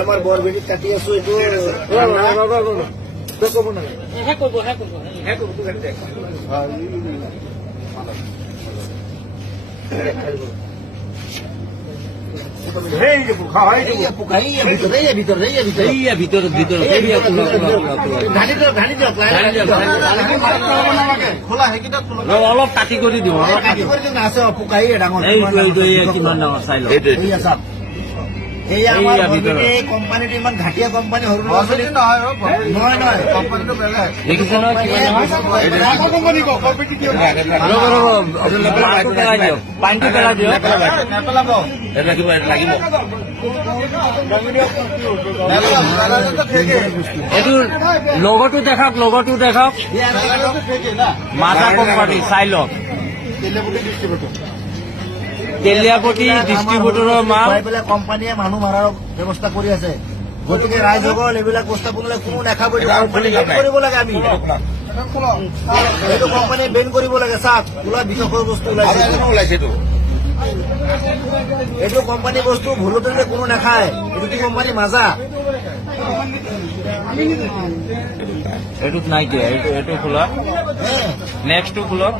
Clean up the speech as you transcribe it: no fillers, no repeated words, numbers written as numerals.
আমাৰ বৰ বেটি কাটি আছো এইটো অলপ কাটি কৰি দিওঁ আছে পোকাই ডাঙৰ কিমান ডাঙৰ চাই লওঁ কোম্পানীটো ইমান ঘাটিয়া কোম্পানী সৰু নহয় নহয় কোম্পানীটো বেলেগ দেখিছে নহয় পানীটো পেলাই দিয়ক লাগিব এইটো লগতো দেখাওক মাজা কোম্পানী চাই লওক তেলিয়াপতি ডিষ্ট্ৰিবিউটৰৰ মাল কোম্পানীয়ে মানুহ মাৰাৰ ব্যৱস্থা কৰি আছে। গতিকে ৰাইজসকল এইবিলাক বস্তু আপোনালোকে কোনো নাখাব কৰিব লাগে। আমি এইটো কোম্পানীয়ে বেন কৰিব লাগে। চাওক ওলোৱা বিষৰ বস্তু ওলাইছে এইটো কোম্পানী বস্তু ভুলতে কোনো নাখায়। এইটো কি কোম্পানী মাজা এইটোত নাই কিয় এইটো খোলা নেক্সটটো খোলক।